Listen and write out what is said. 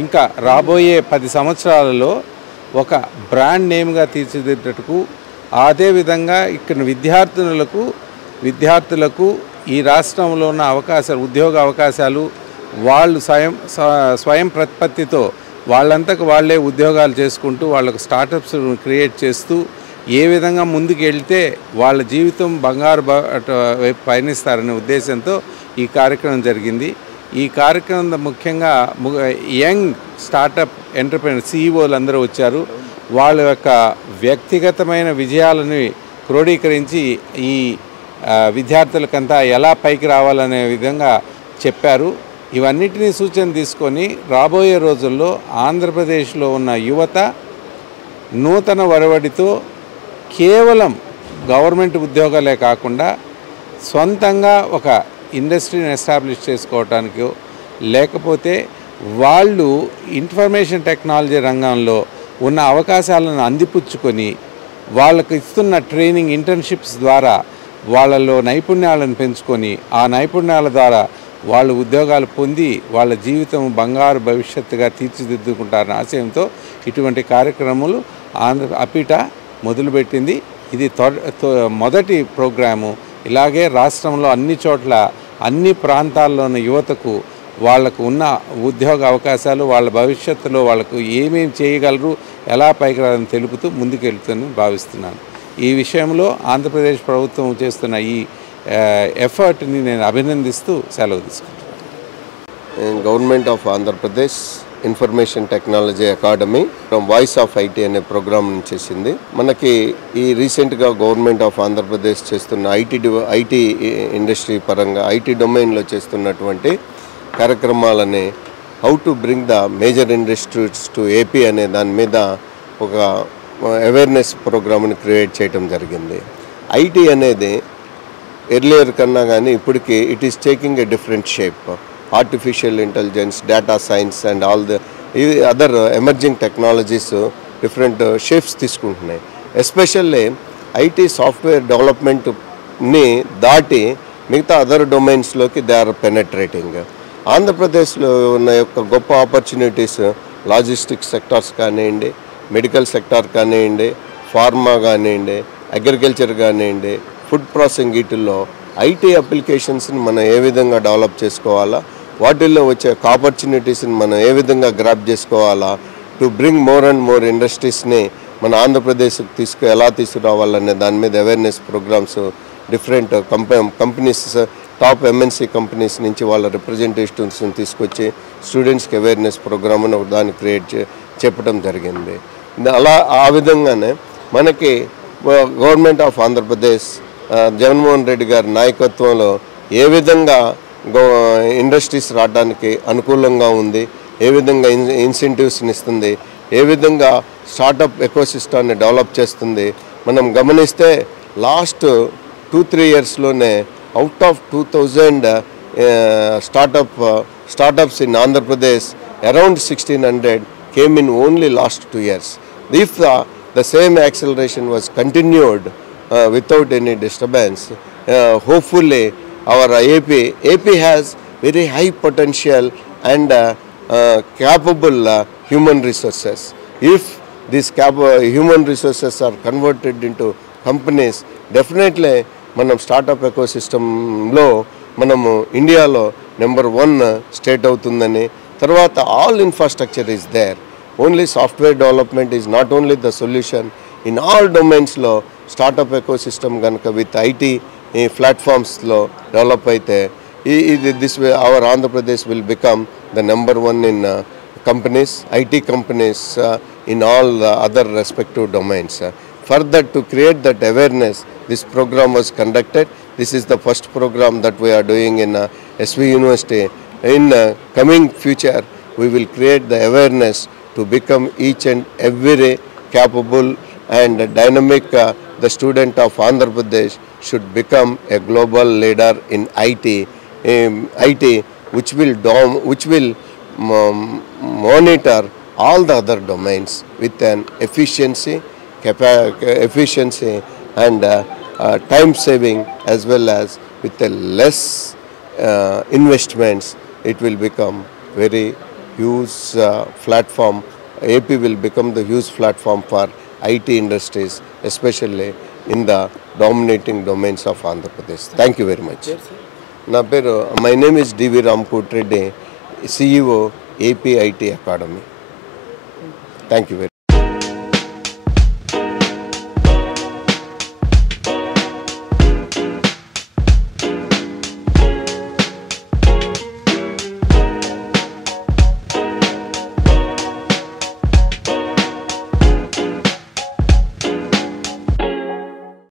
ఇంకా రాబోయే 10 సంవత్సరాలలో ఒక బ్రాండ్ నేమ్గా తీర్చిదిద్దటకు, అదేవిధంగా ఇక్కడ విద్యార్థులకు ఈ రాష్ట్రంలో ఉన్న అవకాశాలు, ఉద్యోగ అవకాశాలు, వాళ్ళు స్వయం ప్రతిపత్తితో వాళ్ళంతకు వాళ్ళే ఉద్యోగాలు చేసుకుంటూ వాళ్ళకు స్టార్టప్స్ క్రియేట్ చేస్తూ ఏ విధంగా ముందుకు వెళ్తే వాళ్ళ జీవితం బంగారు వైపు పయనిస్తారనే ఉద్దేశంతో ఈ కార్యక్రమం జరిగింది. ఈ కార్యక్రమం ముఖ్యంగా యంగ్ స్టార్టప్ ఎంటర్‌ప్రెన్యూర్ సీఈఓలు అందరూ వచ్చారు. వాళ్ళ యొక్క వ్యక్తిగతమైన విజయాలని క్రోడీకరించి ఈ విద్యార్థులకంతా ఎలా పైకి రావాలనే విధంగా చెప్పారు. ఇవన్నిటినీ సూచన తీసుకొని రాబోయే రోజుల్లో ఆంధ్రప్రదేశ్లో ఉన్న యువత నూతన ఒరవడితో కేవలం గవర్నమెంట్ ఉద్యోగాలే కాకుండా సొంతంగా ఒక ఇండస్ట్రీని ఎస్టాబ్లిష్ చేసుకోవటానికో, లేకపోతే వాళ్ళు ఇన్ఫర్మేషన్ టెక్నాలజీ రంగంలో ఉన్న అవకాశాలను అందిపుచ్చుకొని వాళ్ళకు ఇస్తున్న ట్రైనింగ్ ఇంటర్న్షిప్స్ ద్వారా వాళ్ళలో నైపుణ్యాలను పెంచుకొని ఆ నైపుణ్యాల ద్వారా వాళ్ళు ఉద్యోగాలు పొంది వాళ్ళ జీవితం బంగారు భవిష్యత్తుగా తీర్చిదిద్దుకుంటారన్న ఆశయంతో ఇటువంటి కార్యక్రమాలు అపిట మొదలుపెట్టింది. ఇది మొదటి ప్రోగ్రాము. ఇలాగే రాష్ట్రంలో అన్ని చోట్ల అన్ని ప్రాంతాల్లో ఉన్న యువతకు వాళ్ళకు ఉన్న ఉద్యోగ అవకాశాలు, వాళ్ళ భవిష్యత్తులో వాళ్ళకు ఏమేమి చేయగలరు, ఎలా పైకి రాదని తెలుపుతూ ముందుకెళ్తుందని భావిస్తున్నాను. ఈ విషయంలో ఆంధ్రప్రదేశ్ ప్రభుత్వం చేస్తున్న ఈ ఎఫర్ట్ని నేను అభినందిస్తూ సెలవు తీసుకుంటున్నాను. Government of Andhra Pradesh information technology academy from voice of IT అనే ప్రోగ్రామ్ చేసింది. మనకి ఈ రీసెంట్గా గవర్నమెంట్ ఆఫ్ ఆంధ్రప్రదేశ్ చేస్తున్న ఐటీ ఇండస్ట్రీ పరంగా ఐటీ డొమైన్లో చేస్తున్నటువంటి కార్యక్రమాలని how to bring the major industries to AP అనే దాని మీద ఒక అవేర్నెస్ ప్రోగ్రామ్ని క్రియేట్ చేయడం జరిగింది. ఐటీ అనేది ఎర్లియర్ కన్నా కానీ ఇప్పటికీ it is taking a different shape. Artificial intelligence, data science and all the other emerging technologies different shapes తీసుకుంటున్నాయి. ఎస్పెషల్లీ ఐటీ సాఫ్ట్వేర్ డెవలప్మెంట్ని దాటి మిగతా అదర్ డొమైన్స్లోకి దే ఆర్ పెనెట్రేటింగ్. ఆంధ్రప్రదేశ్లో ఉన్న యొక్క గొప్ప ఆపర్చునిటీస్ లాజిస్టిక్స్ సెక్టార్స్ కానివ్వండి, మెడికల్ సెక్టార్ కానివ్వండి, ఫార్మా కానివ్వండి, అగ్రికల్చర్ కానివ్వండి, ఫుడ్ ప్రాసెసింగ్, వీటిల్లో ఐటీ అప్లికేషన్స్ని మనం ఏ విధంగా డెవలప్ చేసుకోవాలా, వాటిల్లో వచ్చే ఆపర్చునిటీస్ని మనం ఏ విధంగా గ్రాప్ చేసుకోవాలా, to bring more and more ఇండస్ట్రీస్ని మన ఆంధ్రప్రదేశ్కి ఎలా తీసుకురావాలనే దాని మీద awareness programs different companies, top MNC companies నుంచి వాళ్ళ రిప్రజెంటేటివ్స్ని తీసుకొచ్చి స్టూడెంట్స్కి అవేర్నెస్ ప్రోగ్రామ్ అని దాన్ని క్రియేట్ చెప్పడం జరిగింది. అలా ఆ విధంగానే మనకి గవర్నమెంట్ ఆఫ్ ఆంధ్రప్రదేశ్ జగన్మోహన్ రెడ్డి గారి నాయకత్వంలో ఏ విధంగా ఇండస్ట్రీస్ రావడానికి అనుకూలంగా ఉంది, ఏ విధంగా ఇన్సెంటివ్స్ని ఇస్తుంది, ఏ విధంగా స్టార్టప్ ఎకోసిస్టాన్ని డెవలప్ చేస్తుంది. మనం గమనిస్తే లాస్ట్ 2-3 yearsలోనే out of 2000 startups in Andhra Pradesh, around 1600 came in only last 2 years. If the same acceleration was continued without any disturbance, hopefully our AP has very high potential and capable human resources. If these human resources are converted into companies, definitely మనం startup ఎకోసిస్టంలో మనము ఇండియాలో number 1 state అవుతుందని. తర్వాత all infrastructure is there. Only software development is not only the solution. In all డొమైన్స్లో startup ecosystem కనుక with IT ప్లాట్ఫామ్స్లో develop అయితే our Andhra Pradesh will become the number 1 in companies, IT companies in all other respective domains. Further, to create that awareness, this program was conducted. This is the first program that we are doing in SV University. In coming future, we will create the awareness to become each and every capable and dynamic. The student of Andhra Pradesh should become a global leader in IT, which will monitor all the other domains with an efficiency and time saving, as well as with a less investments. It will become very huge platform. AP will become the huge platform for IT industries, especially in the dominating domains of Andhra Pradesh. Thank you very much. My name is D.V. Ramkut Reddy, CEO AP IT Academy. Thank you very much.